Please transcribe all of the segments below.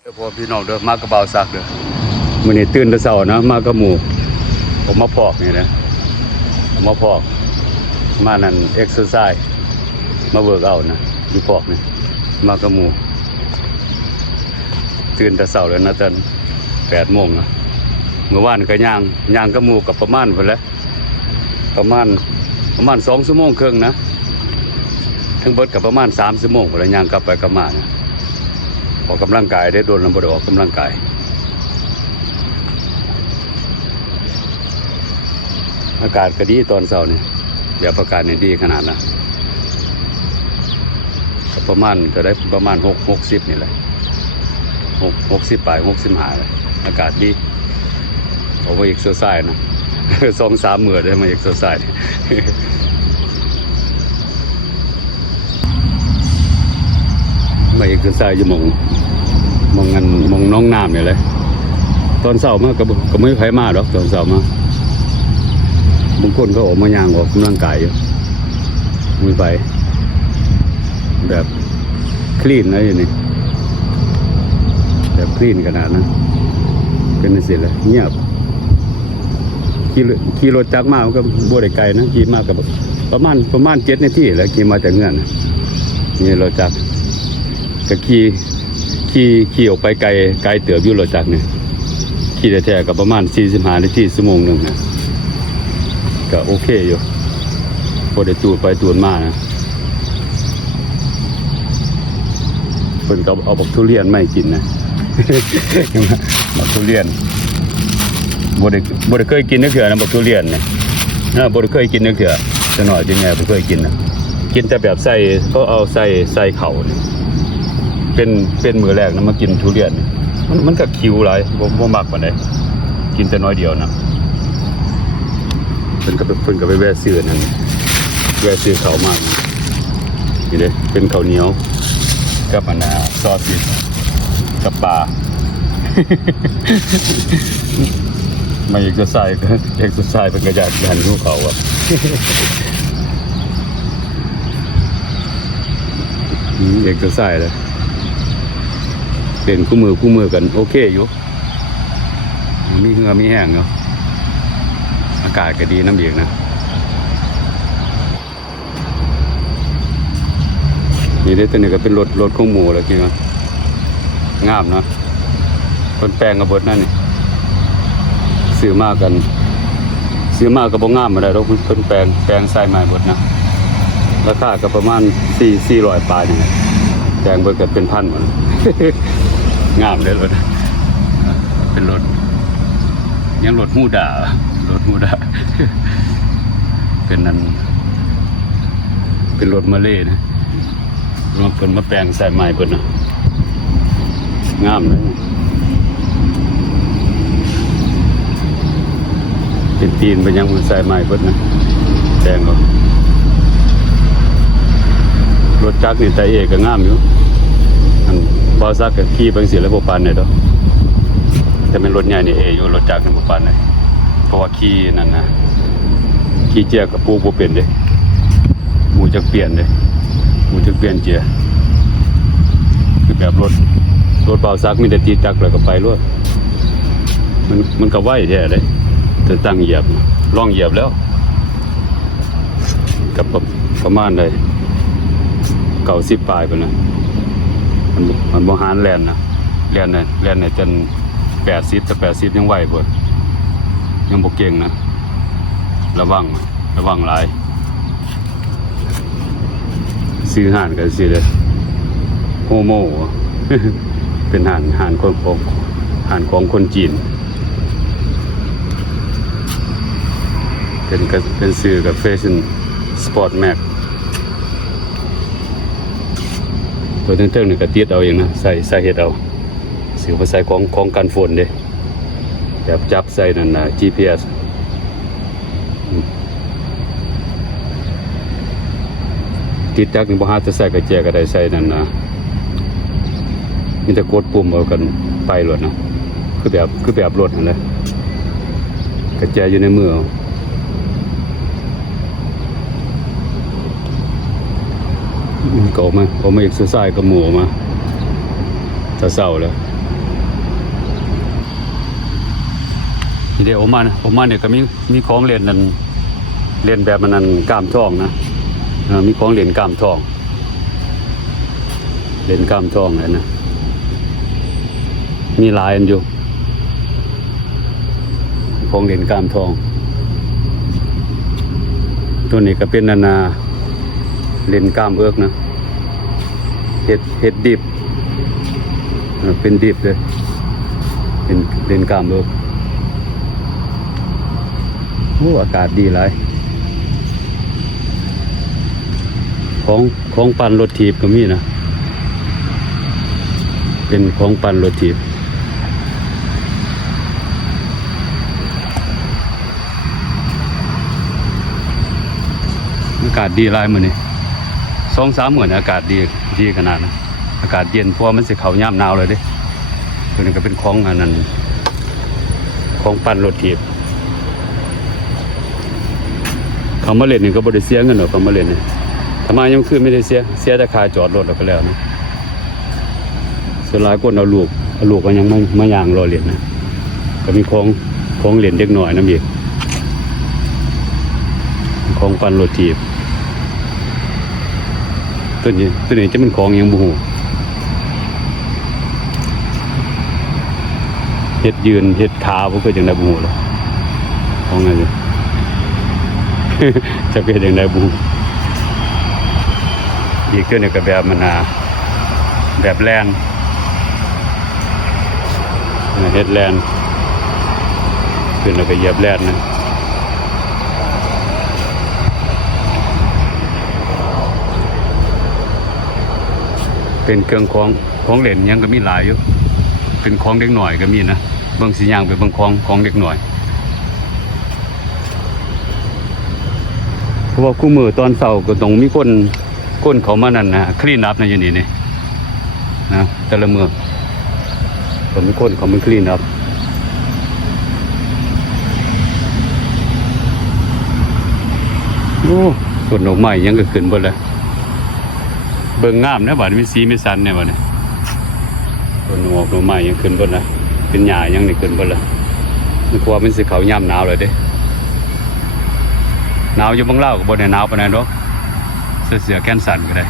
พอพี่น้องเด้อมากระเบาซักเด้อมื้อนี้ตื่นแต่เช้านะมากระหมู่ผมมาพอกนี่นะผมมาพอกมานั่นเอ็กซ์ไซส์มาเวิร์กเอานะอยู่พอกนี่มากระหมู่ตื่นแต่เช้าเลยนะตอน8 โมงนะเมื่อวานก็ย่างกระหมู่กับประมาณพุ่นแหละประมาณ2 ชั่วโมงครึ่งนะทั้งเบิดกับประมาณ3 ชั่วโมงพุ่นแหละย่างกลับไปกลับมานะออกกำลังกายได้โดนลำบากออกกำลังกายอากาศก็ดีตอนเช้านี่เดี๋ยวอากาศนี่ดีขนาดนะประมาณก็ได้ประมาณ60นี่แหละ60ปลาย65เลยอากาศดีเอาไว้อีกเซอร์ไซส์นะ 2-3 มื้อได้มาอีกเซอร์ไซส์มาอีกเซอร์ไซส์อยู่มองน้องน้ำนี่เลยตอนเช้ามาก็ไม่ไผมาหรอกตอนเช้ามาบางคนก็ออกมาย่างออกกำลังกายอยู่มีไปแบบคลีนนะอยู่นี่แบบคลีนขนาดนะเป็นสิเลยเงียบขี่รถจักรมาก็บ่ได้ไกลนะขี่มากับประมาณ7 นาทีแล้วขี่มาจากเงื่อนนี่รถจักรก็ขี่ออกไปไกลเติบอยู่รถจักรเนี่ยขี่แท้ๆกับประมาณ45 นาทีชั่วโมงนึงนะก็โอเคอยู่พอได้ตูดไปตูดมานะเพิ่นก็เอาบักทุเรียนมาให้กินนะ บักทุเรียนบ่ได้เคยกินนึกเถื่อนะบักทุเรียนเนี่ยบ่ได้เคยกินนึกเถื่อจะหน่อยจังไงบ่เคยกินนะกินแต่แบบใส่เขาเอาใส่เข่าเนี่ยเป็นมื้อแรกนะมากินทุเรียนมันก็คิวหลายบ่มักปานใดกินแต่น้อยเดียวนะเพิ่นก็ไปแวะซื้อนั่นแวะซื้อข้าวมากนี่เด้เป็นข้าวเหนียวกับอันน่ะซอสพริกกับปลา มาอีกจะใส่เป็นกระยาดหันภูเขาอ่ะ เอกจะใส่เลยเป็นคู่มือกันโอเคอยู่มีเหงื่อมีแห้งเนาะอากาศก็ดีน้ำเบียกนะนี่ได้ตัวนี้ก็เป็นรถของหมูแล้วคิดว่างามเนาะคนแปลงกระบดนั่นนี่ซื้อมากกับบ่งามมาได้หรอกคนแปลงใส่ไม้บดนะราคาก็ประมาณ400 บาทนี่แปลงเบิดก็เป็นพันหมด งามเลยรถเป็นรถยังรถฮูด้า เป็นนั่นเป็นรถมาเล่นะมาเพิ่นมาแปลงใส่ไม้เพิ่นนะงามเลยเป็นตีนไปยังใส่ไม้เพิ่นนะแปลงก็รถจักรนี่ไตเอกก็งามอยู่อันพอซักก็ขี่ไปสิแล้วบ่ปานได้ดอกแต่เป็นรถใหญ่นี่อยู่รถจักรนี่บ่ปานได้เพราะว่าขี่นั่นนะขี่เจียกับปูบ่เป็นเด้หมู่จักเปลี่ยนเด้หมู่จักเปลี่ยนเจียคือแบบรถเบาซักมีแต่ตีจักรแล้วก็ไปรวดมันก็ไวแท้เลยแต่ตั้งเหยียบลองเหยียบแล้วกับประมาณได้90 ปลายไปนะมันบ่หารแล่นนะแล่นเนี่ยจน80แต่80ยังไหวบ่ยังบ่เก่งนะระวังหลายซื้อห่านกันสิเลยโฮโม เป็นห่านของคนจีนเป็นซื้อกับแฟชั่นสปอร์ตแม็กตัวเทิงๆนี่ก็ติดเอาเองนะใส่เฮ็ดเอาสิว่าใส่ของกันฝนเด้แบบจับใส่นั่นน่ะ GPS ติดจักนี่บ่หาจะใส่กระแจก็ได้ใส่นั่นนะมีแต่กดปุ่มเอากันไปรถนะคือแบบรถนั่นแหละกระแจอยู่ในมือก็ออกมาเอ็กซ์ไซส์กับหมู่มาถ้าเศร้าแล้ว นี่เดี๋ยวผมมาเนี่ยก็มีของเล่นนั่นเล่นแบบมันนั่นกล้ามท้องนะมีของเล่นกล้ามท้องเล่นกล้ามท้องเลยนะมีหลายอันอยู่ของเล่นกล้ามท้องตัวนี้ก็เป็นนานาเล่นกล้ามเอิกนะเห็ดดิบเป็นดิบเลยเล่นกล้ามเอิกโอ้อากาศดีหลายของปั่นรถถีบก็มีนะเป็นของปั่นรถถีบอากาศดีหลายมื้อนี้ 2-3 มื้ออากาศดีขนาดนะอากาศเย็นเพราะมันสิเข้ายามหนาวเลยเด้ตัวนี้ก็เป็นของอันนั้นของปั่นรถถีบเขามาเล่นนี่ก็บ่ได้เสียเงินหรอกเขามาเล่นนี่ถ้ามายังคือไม่ได้เสียแต่ค่าจอดรถแล้วก็แล้วนะส่วนหลายคนเอาลูกก็ยังมาย่างรอเล่นนะก็มีของเล่นเด็กน้อยนำอีกของปั่นรถถีบตัวนี้จะเป็นของยังบ่ฮู้เฮ็ดยืนเฮ็ดขาบ่เคยจังได๋บ่ฮู้เลยของอะไร จะเป็นจังได๋บ่ฮู้อีกตัวนี้ก็แบบมันแบบแลนเฮ็ดแลนขึ้นแล้วก็เหยียบแลนนะเป็นเครื่องของเล่นยังก็มีหลายอยู่เป็นของเด็กหน่อยก็มีนะเบิ่งสิย่างไปเบิ่งของเด็กหน่อยเพราะว่าคู่มือตอนเช้าก็ต้องมีคนเขามานั่นนะคลีนอัพนะอยู่นี่นะแต่ละมื้อก็มีคนเขามาคลีนอัพโอ้ต้นดอกไม้ยังก็ขึ้นเบิดแล้วเบิ่งงามนะบัดมีสีมีสันเนี่ยบัดนี้ต้นดอกไม้ยังขึ้นเบิดนะเป็นหญ้ายังนี่ขึ้นเบิดแล้วมันกลัวมันสิเข้ายามหนาวเลยเด้หนาวอยู่บางเล่าก็บ่ได้หนาวปานใดดอกเสื้อแขนสั้นก็ได้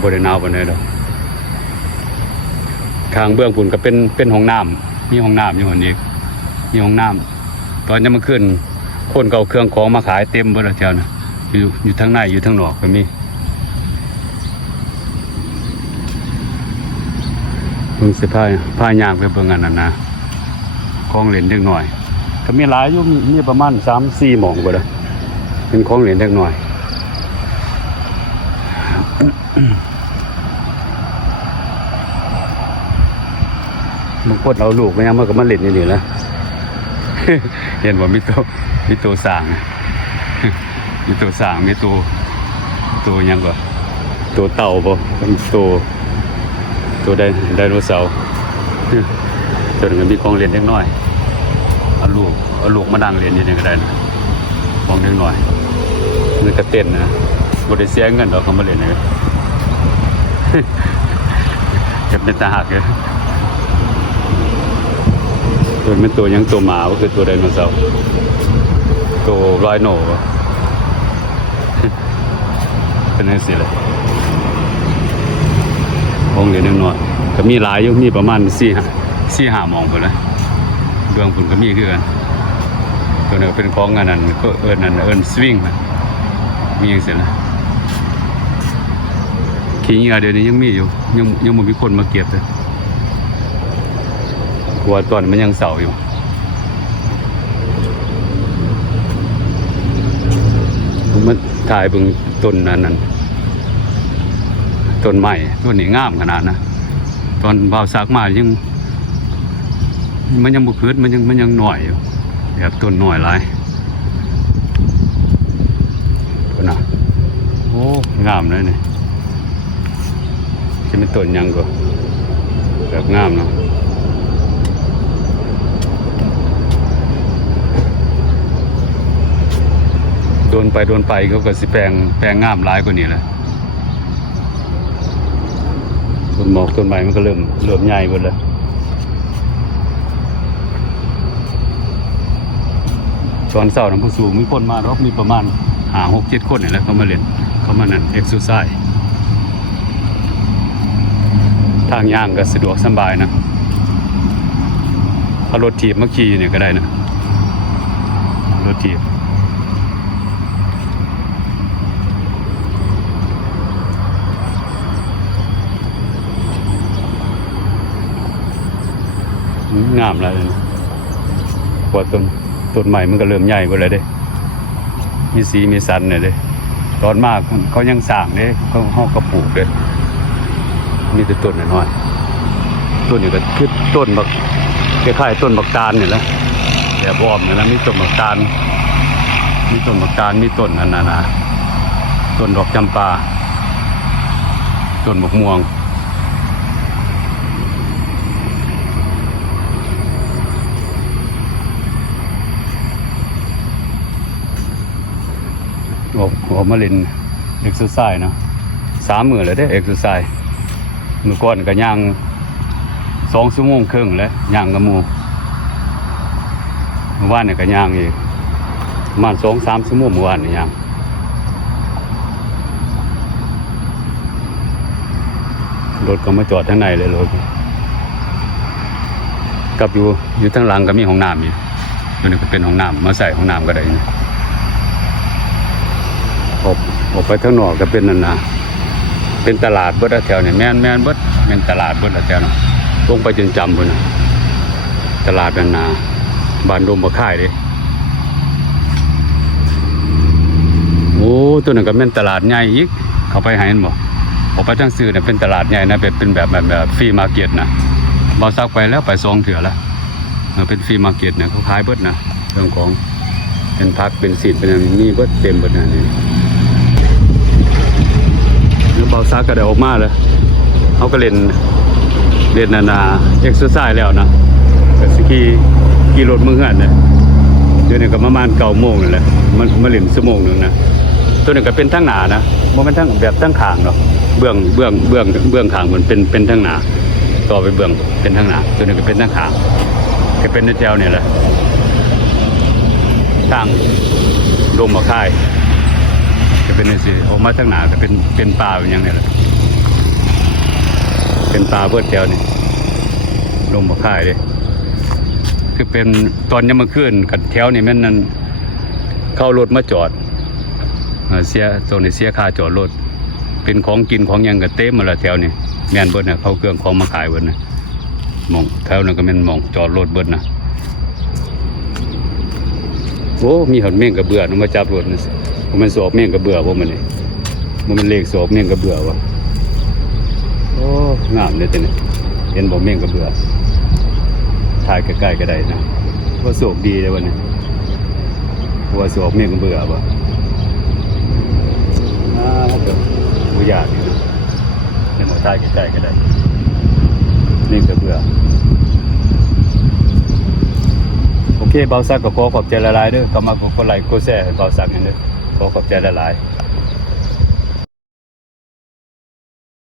บ่ได้หนาวปานใดดอกข้างเบื้องพุ่นก็เป็นห้องน้ำมีห้องน้ำอยู่หั่นอีกมีห้องน้ำตอนนี้มันขึ้นคนเก่าเครื่องของมาขายเต็มเบิดแล้วแถวน่ะอยู่ทั้งในอยู่ทั้งนอกก็มีเบิ่งสิพาย่างไปเบิ่งอันนั้นนะของเล่นเด็กน้อยก็มีหลายอยู่มีประมาณ 3-4 หม่องบ่ล่ะเป็นของเล่นเด็กน้อยบางคนเอาลูกมายังมาก็มาเล่นนี่แหละ เห็นว่ามีตัวสร้างมีตัวสร้างมีตัวยังก็ตัวเต่าบ่เป็นตัวไดโนเสาร์ตัวนึงมีของเล่นเล็กน้อยเอาลูกมานั่งเล่นนี่ก็ได้นะของเล็กน้อยมันก็เต้นนะบ่ได้เสียเงินดอกเขามาเล่นนี่ เก็บเป็นตาหักเลยตัวเป็นตัวยังตัวหมาก็คือตัวไดโนเสาร์ตัวไรโนเป็นยังสิเลยของเล่นเล็กน้อยก็มีหลายอยู่มีประมาณ4-5 หม่องพุ่นเลยเบื้องพุ่นก็มีคือกันตัวนึงเป็นของอันนั้นก็เอิ้นสวิงนะมีจังซี่ล่ะขี้เหงื่อเดี๋ยวนี้ยังมีอยู่ยังบ่มีคนมาเก็บเลยกลัวตอนมันยังเสาอยู่มันถ่ายเบิ่งต้นนั้นต้นไม้ต้นนี้งามขนาดนะตอนบ่าวซักมายังมันยังบ่คืดมันยังน้อยอยู่แบบต้นน้อยหลายพุ่นน่ะโอ้งามเลยนี่จะเป็นต้นยังก็แบบงามเนาะโดนไปเขาก็สิแปลงงามหลายกว่านี้แหละต้นหมอกต้นไม้มันก็เริ่มใหญ่หมดแล้ว ตอนเช้าน้ำผู้สูงมีคนมารอบมีประมาณ5-6-7 คนนี่แหละเขามาเล่นเขามานั่นเอ็กซ์ไซส์ทางย่างก็สะดวกสบายนะเอารถถีบมาขี่เนี่ยก็ได้นะรถถีบงามเลยพอต้นใหม่มันก็เริ่มใหญ่ไปเลยเด้มีสีมีสันเนี่ยเด้ตอนมากเขายังสร้างเด้เขาก็ปลูกเด้มีแต่ต้นน้อยๆต้นนี้ก็คือต้นบักคล้ายๆต้นบักตาลเนี่ยแหละแต่บอมเนี่ยนะมีต้นบักตาลมีต้นบักตาลมีต้นอันนั้นนะต้นดอกจำปาต้นบักม่วงออกมาเล่นเอ็กซ์ไซส์เนาะ3 มื้อเลยเด้เอ็กซ์ไซส์มื้อก่อนก็ย่าง2 ชั่วโมงครึ่งแล้วย่างกับหมู่เมื่อวานเนี่ยก็ย่างอีกประมาณ 2-3 ชั่วโมงเมื่อวานนี่ย่างรถก็มาจอดข้างในเลยรถกับอยู่ทางหลังก็มีห้องน้ำอยู่ตัวนี้ก็เป็นห้องน้ำมาใส่ห้องน้ำก็ได้นี่ออกไปทางนอกก็เป็นนั่นนะเป็นตลาดเบิดแถวนี่แม่นเบิดแม่นตลาดเบิดแถวน่ะลงไปจนจำพุ่นน่ะตลาดนั่นน่ะบ้านดมบ่ค่ายเด้โอ้ตัวนั้นก็แม่นตลาดใหญ่อีกเข้าไปหาเห็นบ่ออกไปทางซื่อน่ะเป็นตลาดใหญ่นะเป็นแบบฟรีมาร์เก็ตนะบ่ซักไปแล้วไป2 เทื่อแล้วเป็นฟรีมาร์เก็ตเนี่ยเขาขายเบิดนะเรื่องของเป็นผักเป็นสินเป็นอะไรมีเบิดเต็มเบิดนะนี่แล้วเบาซักก็ได้ออกมาเลยเขาก็เล่นนานาเอ็กซ์ไซส์แล้วนะก็สขี่รถมือหันเนี่ยเดี๋ยวนี้ก็ประมาณ9 โมงนี่แหละมาเล่น1 ชั่วโมงนึงนะตัวนี้ก็เป็นทั้งหนานะบ่แม่นทั้งแบบทั้งข้างเนาะเบื้องข้างมันเป็นทั้งหนาต่อไปเบื้องเป็นทั้งหนาตัวนี้ก็เป็นทั้งข้างก็เป็นในแถวนี่แหละทางลมมาค่ายจะเป็นในสิออกมาทางหนาก็เป็นป่าเป็นอย่างนี้แหละเป็นป่าเบิดแถวนี่ลมมาค่ายเลยคือเป็นตอนยังมาขึ้นกับแถวนี่แม่นนั้นเข้ารถมาจอดเสียตรงนี้เสียค่าจอดรถเป็นของกินของยังก็เต็มมาละแถวนี่แม่นเบิดนะเขาเครื่องของมาขายเบิดนะมองแถวนั้นก็แม่นมองจอดรถเบิดนะโอ้มีหอดเมี่ยงกระเบื่อน้องมาจับรถนะมันสอบเมี่ยงกระเบื่อพวกมันนี่มันเลขสอบเมี่ยงกระเบื่อวะโอ้งามเลยแต่เนี่ยเห็นบอกเมี่ยงกระเบื่อถ่ายใกล้ๆก็ได้นะว่าสอบดีเลยวันนี้ว่าสอบเมี่ยงกระเบื่อวะบุญญาดีนะเห็นบอกถ่ายใกล้ๆก็ได้เมี่ยงกระเบื่อโอเคเบาซักก็ขอขอบใจหลายๆเด้อก็มากดไลค์กดแชร์ให้เบาซักนี่เด้อขอขอบใจหลายๆ